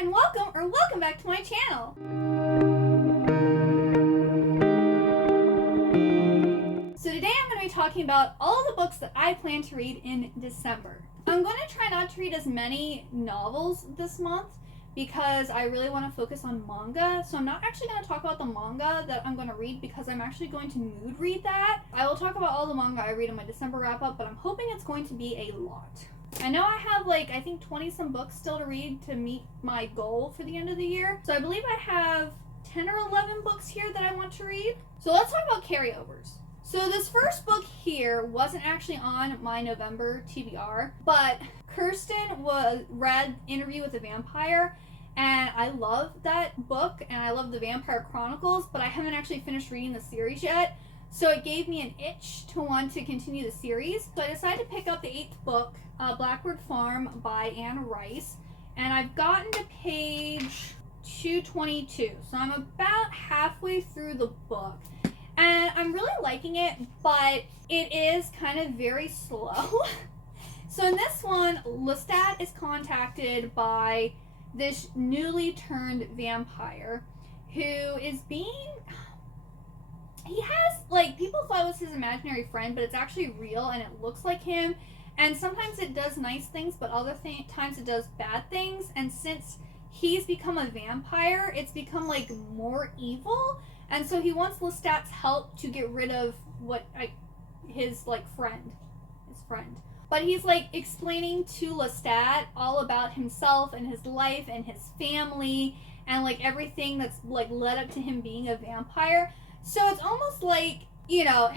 and welcome back to my channel. So today I'm going to be talking about all the books that I plan to read in December. I'm going to try not to read as many novels this month because I really want to focus on manga. So I'm not actually going to talk about the manga that I'm going to read because I'm actually going to mood read that. I will talk about all the manga I read in my December wrap up, but I'm hoping it's going to be a lot. I know I have I think 20 some books still to read to meet my goal for the end of the year. So I believe I have 10 or 11 books here that I want to read. So let's talk about carryovers. So this first book here wasn't actually on my November TBR, but Kirsten read Interview with a Vampire, and I love that book, and I love the Vampire Chronicles, but I haven't actually finished reading the series yet. So it gave me an itch to want to continue the series. So I decided to pick up the 8th book, Blackbird Farm by Anne Rice, and I've gotten to page 222. So I'm about halfway through the book. And I'm really liking it, but it is kind of very slow. So in this one, Lestat is contacted by this newly turned vampire who is he has, people thought it was his imaginary friend, but it's actually real and it looks like him. And sometimes it does nice things, but other times it does bad things. And since he's become a vampire, it's become, more evil. And so he wants Lestat's help to get rid of his friend. But he's, explaining to Lestat all about himself and his life and his family and, everything that's, led up to him being a vampire. So it's almost hey,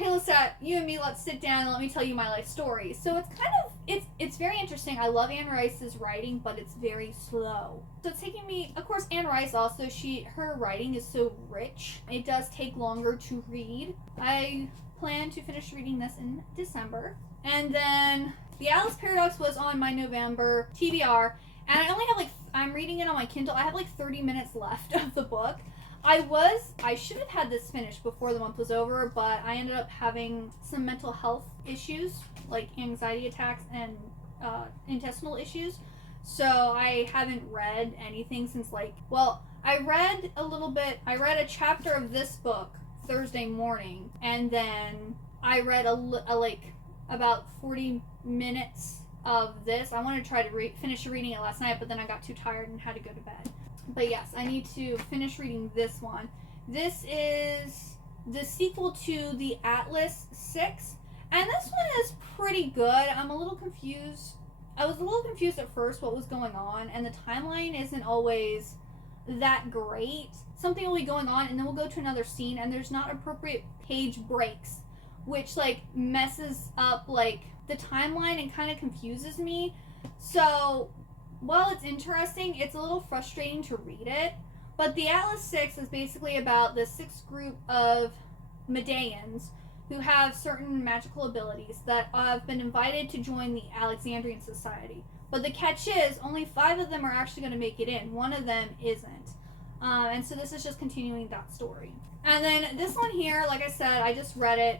Lestat, you and me, let's sit down and let me tell you my life story. So it's kind of, it's very interesting. I love Anne Rice's writing, but it's very slow. So it's taking me, of course, Anne Rice also, her writing is so rich. It does take longer to read. I plan to finish reading this in December. And then The Alice Paradox was on my November TBR, and I only have I'm reading it on my Kindle. I have 30 minutes left of the book. I should have had this finished before the month was over, but I ended up having some mental health issues, like anxiety attacks and intestinal issues. So I haven't read anything since I read a little bit. I read a chapter of this book Thursday morning, and then I read about 40 minutes of this. I wanted to try to finish reading it last night, but then I got too tired and had to go to bed. But yes, I need to finish reading this one. This is the sequel to the Atlas 6, and this one is pretty good. I'm a little confused. I was a little confused at first what was going on, and the timeline isn't always that great. Something will be going on, and then we'll go to another scene, and there's not appropriate page breaks, which messes up the timeline and kind of confuses me. So while it's interesting, it's a little frustrating to read it. But the Atlas 6 is basically about the 6th group of Medeans who have certain magical abilities that have been invited to join the Alexandrian Society. But the catch is, only 5 of them are actually going to make it in. 1 of them isn't. And so this is just continuing that story. And then this one here, like I said, I just read it.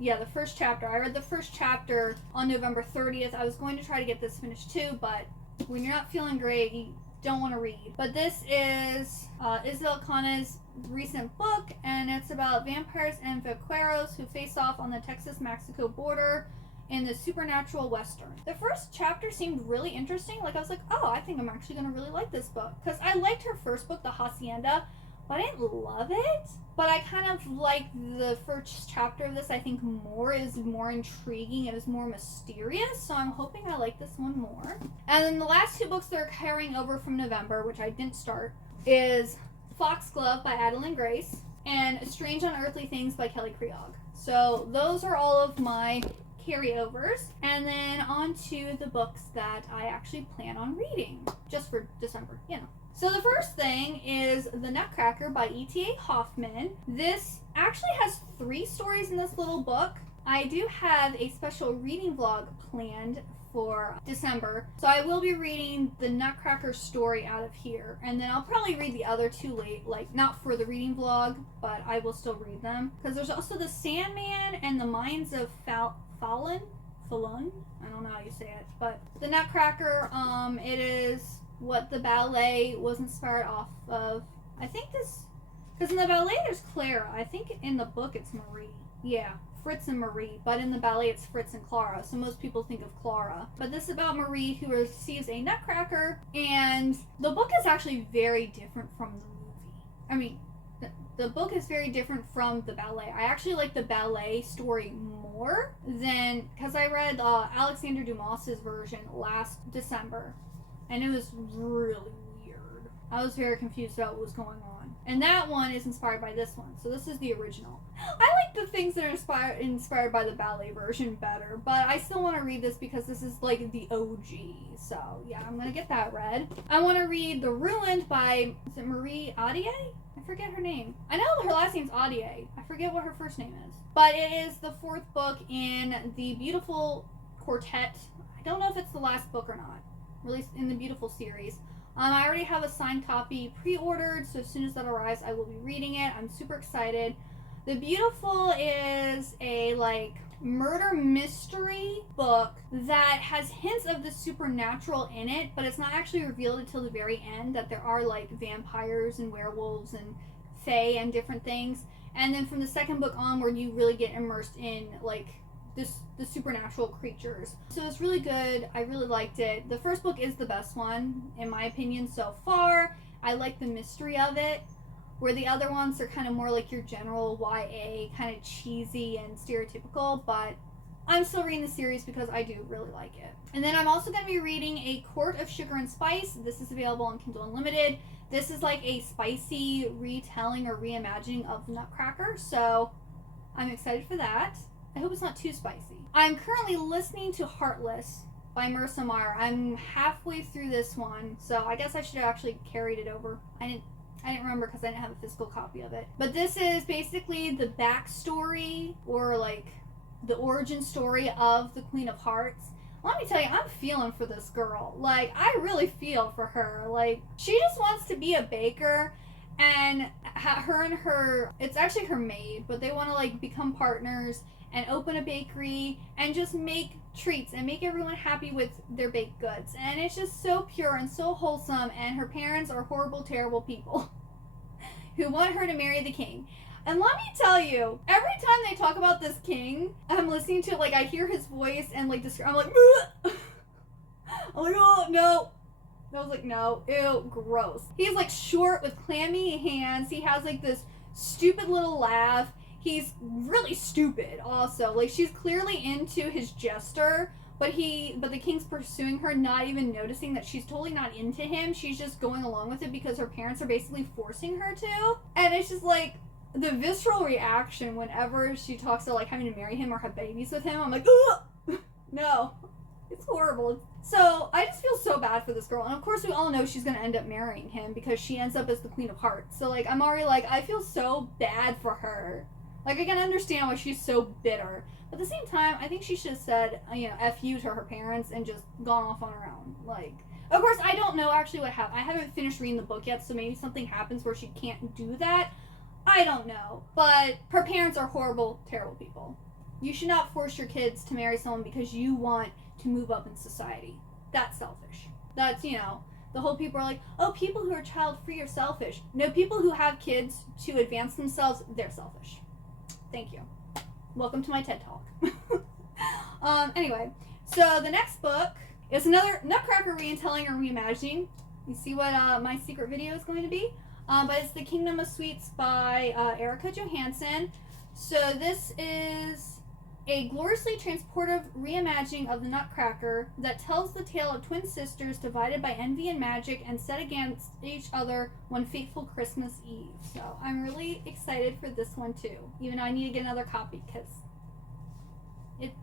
The first chapter. I read the first chapter on November 30th. I was going to try to get this finished too, but when you're not feeling great, you don't want to read. But this is Isabel Khanna's recent book, and it's about vampires and vaqueros who face off on the Texas-Mexico border in the supernatural western. The first chapter seemed really interesting. I was oh, I think I'm actually going to really like this book. Because I liked her first book, The Hacienda, but I didn't love it. But I kind of like the first chapter of this. I think is more intriguing. It was more mysterious. So I'm hoping I like this one more. And then the last 2 books that are carrying over from November, which I didn't start, is Foxglove by Adeline Grace and Strange Unearthly Things by Kelly Creog. So those are all of my carryovers. And then on to the books that I actually plan on reading just for December, So the first thing is The Nutcracker by E.T.A. Hoffman. This actually has 3 stories in this little book. I do have a special reading vlog planned for December, so I will be reading the Nutcracker story out of here, and then I'll probably read the other 2 late, not for the reading vlog, but I will still read them. Because there's also The Sandman and The Mines of Falun? I don't know how you say it, but The Nutcracker, it is what the ballet was inspired off of. I think this, because in the ballet there's Clara. I think in the book it's Marie. Yeah, Fritz and Marie, but in the ballet it's Fritz and Clara, so most people think of Clara. But this is about Marie who receives a nutcracker, and the book is actually very different from the movie. I mean, the book is very different from the ballet. I actually like the ballet story more than, because I read Alexander Dumas's version last December, and it was really weird. I was very confused about what was going on. And that one is inspired by this one, so this is the original. I like the things that are inspired by the ballet version better, but I still want to read this because this is like the OG. So yeah, I'm gonna get that read. I want to read The Ruined by, is it Marie Audier? I forget her name. I know her last name's Audier. I forget what her first name is. But it is the 4th book in the Beautiful Quartet. I don't know if it's the last book or not. Released in the Beautiful series. I already have a signed copy pre-ordered, so as soon as that arrives, I will be reading it. I'm super excited. The Beautiful is a, like, murder mystery book that has hints of the supernatural in it, but it's not actually revealed until the very end that there are, like, vampires and werewolves and fae and different things. And then from the 2nd book onward, you really get immersed in, like, the supernatural creatures. So it's really good. I really liked it. The 1st book is the best one, in my opinion, so far. I like the mystery of it, where the other ones are kind of more like your general YA, kind of cheesy and stereotypical, but I'm still reading the series because I do really like it. And then I'm also going to be reading A Court of Sugar and Spice. This is available on Kindle Unlimited. This is like a spicy retelling or reimagining of the Nutcracker, so I'm excited for that. I hope it's not too spicy. I'm currently listening to Heartless by Marissa Meyer. I'm halfway through this one, so I guess I should have actually carried it over. I didn't remember because I didn't have a physical copy of it. But this is basically the backstory, or like the origin story of the Queen of Hearts. Let me tell you, I'm feeling for this girl. Like, I really feel for her. Like, she just wants to be a baker, and her and her, it's actually her maid, but they want to like become partners and open a bakery and just make treats and make everyone happy with their baked goods. And it's just so pure and so wholesome, and her parents are horrible, terrible people who want her to marry the king. And let me tell you, every time they talk about this king, I'm listening to it, like, I hear his voice and like I'm like, I'm like, oh no. I was like, no, ew, gross. He's like short with clammy hands. He has like this stupid little laugh. He's really stupid also. Like, she's clearly into his jester, but the king's pursuing her, not even noticing that she's totally not into him. She's just going along with it because her parents are basically forcing her to. And it's just like the visceral reaction whenever she talks about like having to marry him or have babies with him. I'm like, ugh! No. It's horrible. So I just feel so bad for this girl. And of course we all know she's going to end up marrying him because she ends up as the Queen of Hearts. So like, I'm already like, I feel so bad for her. Like, I can understand why she's so bitter. But at the same time, I think she should have said, F you to her parents and just gone off on her own. Like, of course, I don't know actually what happened. I haven't finished reading the book yet, so maybe something happens where she can't do that. I don't know. But her parents are horrible, terrible people. You should not force your kids to marry someone because you want to move up in society. That's selfish. That's, the whole people are like, oh, people who are child-free are selfish. No, people who have kids to advance themselves, they're selfish. Thank you. Welcome to my TED Talk. Anyway, so the next book is another Nutcracker retelling or reimagining. You see what my secret video is going to be? But it's The Kingdom of Sweets by Erica Johansson. So this is a gloriously transportive reimagining of the Nutcracker that tells the tale of twin sisters divided by envy and magic and set against each other one fateful Christmas Eve. So I'm really excited for this one too, even though I need to get another copy because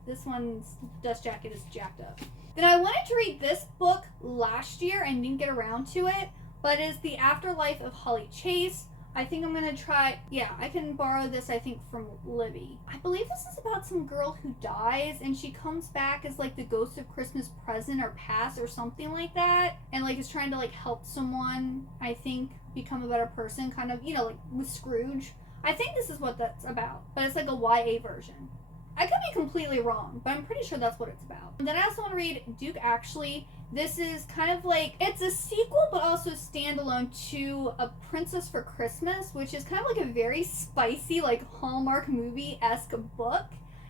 this one's dust jacket is jacked up. Then I wanted to read this book last year and didn't get around to it, but it's The Afterlife of Holly Chase. I think I'm going to try, I can borrow this, I think, from Libby. I believe this is about some girl who dies, and she comes back as, like, the ghost of Christmas present or past or something like that, and, like, is trying to, like, help someone, I think, become a better person, kind of, like, with Scrooge. I think this is what that's about, but it's, like, a YA version. I could be completely wrong, but I'm pretty sure that's what it's about. And then I also want to read Duke Ashley. This is kind of like, it's a sequel but also standalone to A Princess for Christmas, which is kind of like a very spicy, like Hallmark movie-esque book.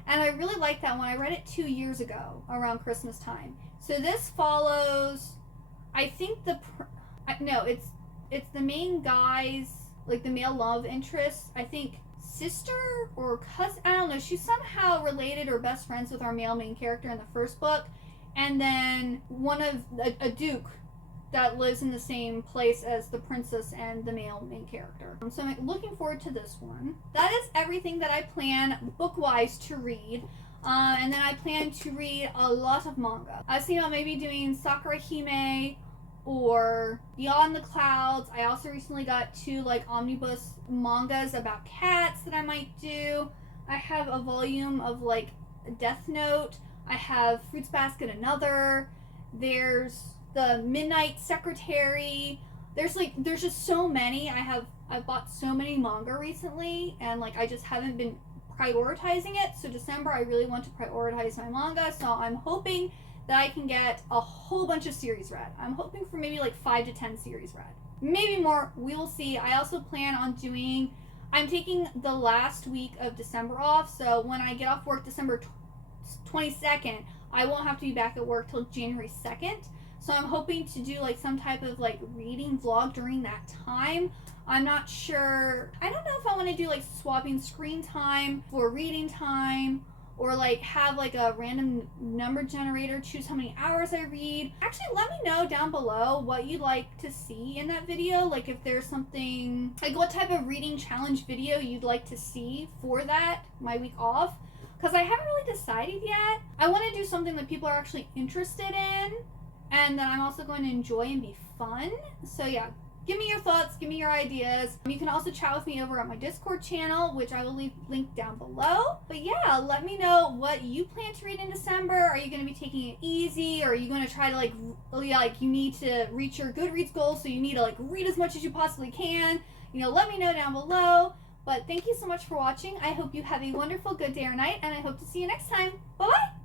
And I really liked that one. I read it 2 years ago around Christmas time. So this follows, I think it's the main guy's, like the male love interest, I think sister or cousin, I don't know, she's somehow related or best friends with our male main character in the first book. And then a duke that lives in the same place as the princess and the male main character. So I'm looking forward to this one. That is everything that I plan book-wise to read. And then I plan to read a lot of manga. I was thinking about maybe doing Sakura Hime or Beyond the Clouds. I also recently got 2 like omnibus mangas about cats that I might do. I have a volume of like Death Note. I have Fruits Basket Another. There's the Midnight Secretary. There's just so many. I've bought so many manga recently, and like I just haven't been prioritizing it. So December I really want to prioritize my manga, so I'm hoping that I can get a whole bunch of series read. I'm hoping for maybe like 5 to 10 series read. Maybe more, we will see. I also plan on I'm taking the last week of December off, so when I get off work December 22nd, I won't have to be back at work till January 2nd. So I'm hoping to do like some type of like reading vlog during that time. I'm not sure. I don't know if I want to do like swapping screen time for reading time, or like have like a random number generator choose how many hours I read. Actually, let me know down below what you'd like to see in that video. Like if there's something, like what type of reading challenge video you'd like to see for that, my week off. Because I haven't really decided yet. I want to do something that people are actually interested in, and that I'm also going to enjoy and be fun. So yeah, give me your thoughts, give me your ideas. You can also chat with me over at my Discord channel, which I will leave linked down below. But yeah, let me know what you plan to read in December. Are you going to be taking it easy? Or are you going to try to like you need to reach your Goodreads goals, so you need to like read as much as you possibly can? You know, let me know down below. But thank you so much for watching. I hope you have a wonderful good day or night, and I hope to see you next time. Bye-bye!